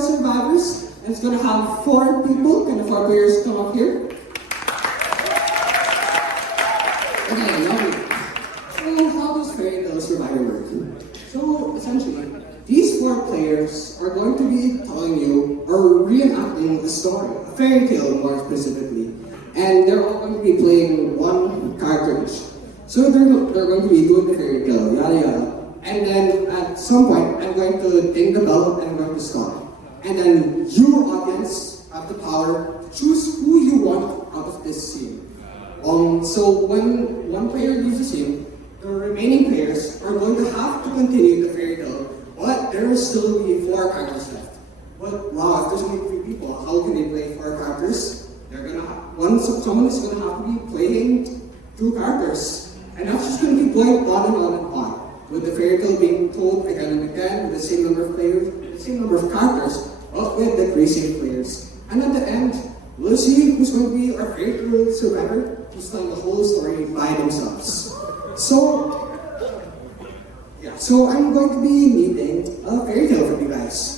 survivors, and it's gonna have 4 people. Can the 4 players come up here? Okay, lovely. So how does Fairy Tale Survivor work? So essentially, these 4 players are going to be telling you or reenacting a story, a fairy tale more specifically. And they're all going to be playing one character each. So they're going to be doing the fairy tale, yada yada. And then at some point, I'm going to ding the bell and I'm going to start. And then you, audience, have the power to choose who you want out of this scene. So when one player leaves the scene, the remaining players are going to have to continue the fairy tale, but there will still be 4 characters left. But wow, if there's only 3 people, how can they play 4 characters? They're gonna have, someone is gonna have to be playing 2 characters. And that's just gonna be going on and on and on. With the fairy tale being told again and again, with the same number of players, the same number of characters, but with decreasing players. And at the end, we'll see who's going to be our fairy tale survivor, who's telling the whole story by themselves. So, yeah, so I'm going to be needing a fairy tale from you guys.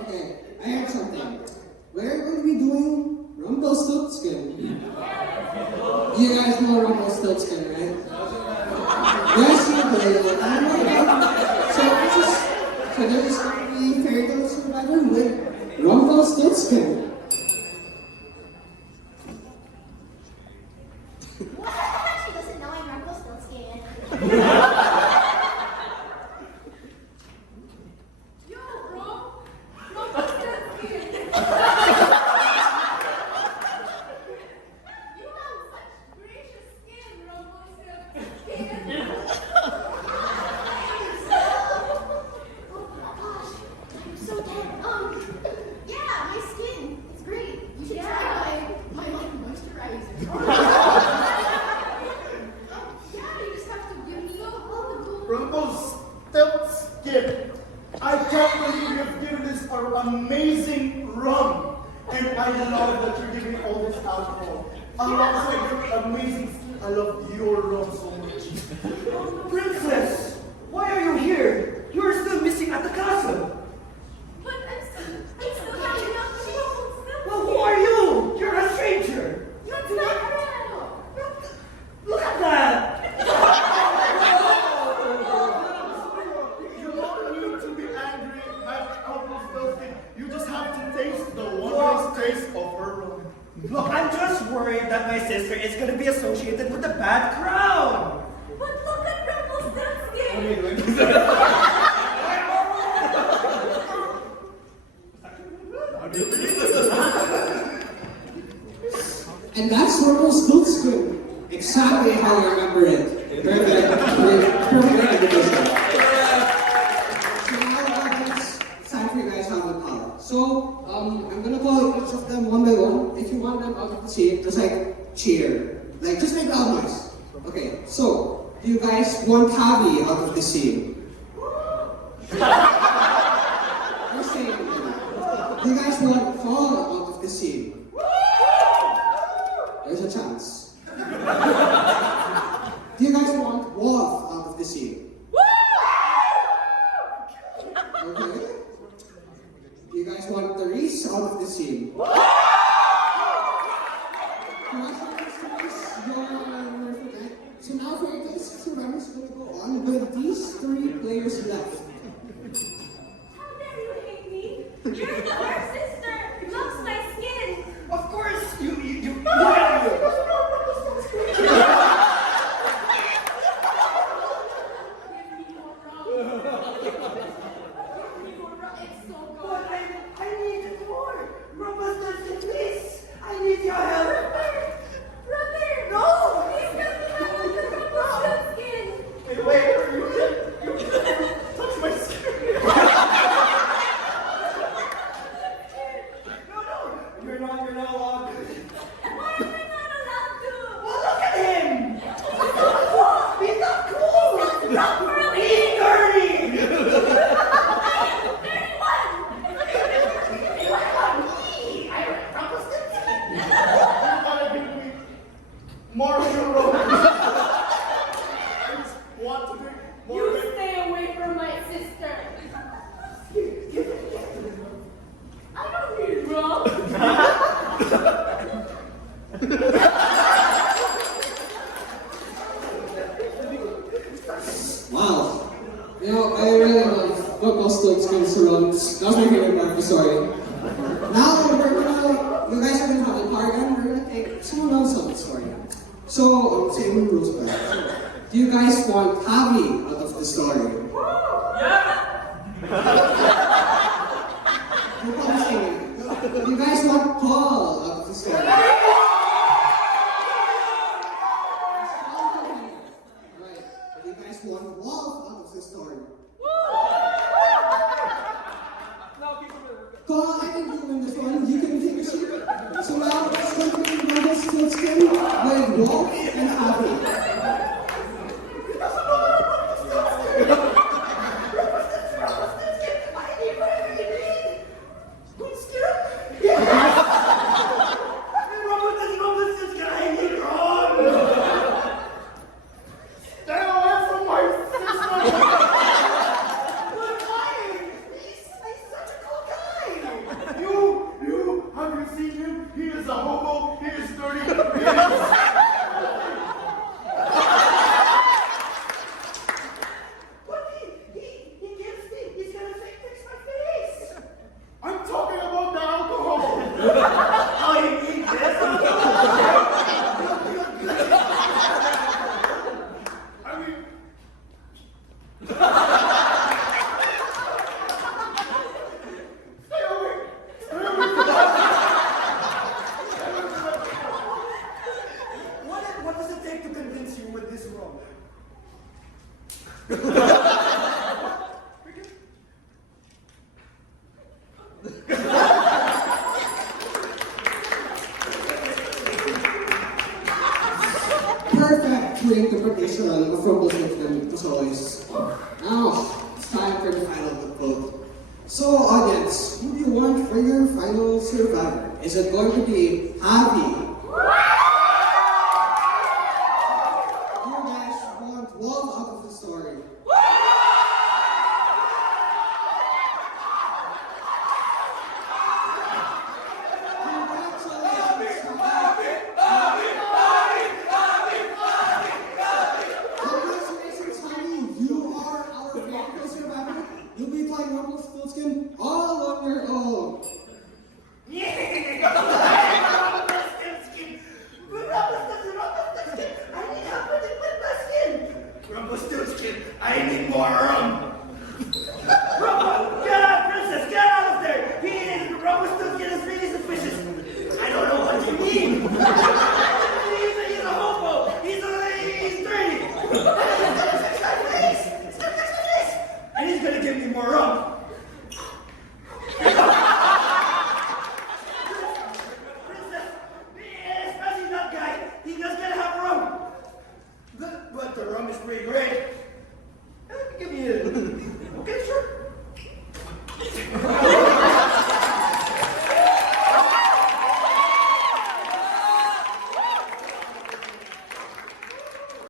Okay, I have something. We're going to be doing Rumplestilskin. You guys know Rumplestilskin, right? Yes, you do. So there's going to be fairy tale survivor with Rumplestilskin. She doesn't know I'm Rumplestilskin. Rumplestilskin, I can't believe you've given this an amazing rum. And I love that you're giving all this alcohol. Alongside your amazing food, I love your rum so much. Princess, why are you here? You are still missing at the castle. But I'm still hanging out with Rumplestilskin. Well, who are you? You're a stranger. That's not real. Look at that. You don't need to be angry at Rumplestilskin. You just have to taste the wondrous taste of her rum. Look, I'm just worried that my sister is going to be associated with a bad crowd. But look at Rumplestilskin. And that's Rumplestilskin. Exactly how I remember it. Perfect repetition. So now it's time for you guys to have the power. So I'm gonna call each of them one by one. If you want them out of the scene, just like cheer. Like just make loud noise. Okay, so do you guys want Tavi out of the scene? You're saying it. Do you guys want Paul out of the scene? There's a chance. Do you guys want Wolf out of the scene? Okay. Do you guys want Therese out of the scene? So now for this survivor is going to go on with these 3 players left. How dare you hate me? You're the worst sister. Loves my skin. Of course, you. But I need more. Rumplestilskin, please. I need your help. Brother, no. Please let me have Rumplestilskin. Hey, wait, you you're not allowed to. And why am I not allowed to? Well, look at him! He's not cool! He's not cool! He's not properly. He's dirty! I am 31. What about me? I'm Rumplestilskin. You gotta give me more of your role. I just want to be more You of it. stay away from my sister. I don't need rum. Wow. You know, I really love Rumplestilskin surrounds. That's my favorite part of the story. Now you guys are gonna have the part and we're gonna take someone else on the story. So, same rules back. Do you guys want Javi out of the story? You're probably saying, do you guys want Paul out of the story? Right. Do you guys want Wolf out of the story? Paul, I think you win this one. You can take a seat. So now it's going to be Rumplestilskin with Wolf and Javi. Stay away from my sister. Have you seen him? He is a hobo. He is dirty. He is... I'm talking about the alcohol. I mean, stay away. Stay away. What does it take to convince you with this rum? Perfect reinterpretation of Rumplestilskin as always. Now, it's time for the final vote. So, audience, who do you want for your final survivor? Is it going to be Javi